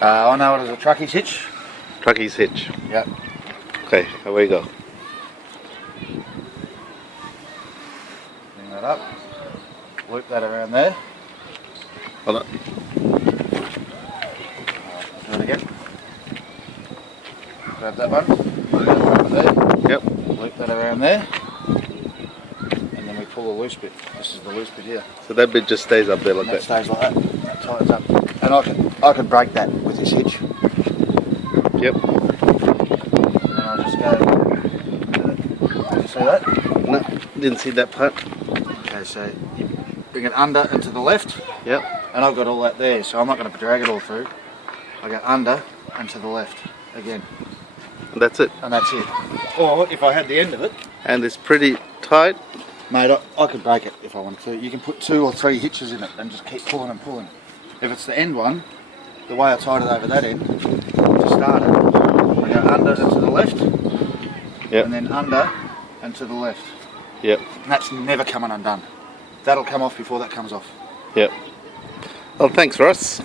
I know it as a truckie's hitch. Truckie's hitch. Yep. Okay, away you go. Bring that up. Loop that around there. Hold on. Do it again. Grab that one. Put it over there. Yep. Loop that around there. And then we pull the loose bit. This is the loose bit here. So that bit just stays up there like And that that. stays like that. That tightens up. And I can break that with this hitch. Yep. And I'll just go. Did you see that? No, didn't see that part. Okay, so you bring it under and to the left. Yep. And I've got all that there, so I'm not going to drag it all through. I go under and to the left again. And that's it. And that's it. Or if I had the end of it, And it's pretty tight. mate, I could break it if I wanted to. You can put 2 or 3 hitches in it and just keep pulling and pulling. If it's the end one, the way I tied it over that end, to start it, I go under and to the left, Yep. and then under and to the left. Yep. And that's never coming undone. That'll come off before that comes off. Yep. Well, thanks, Ross.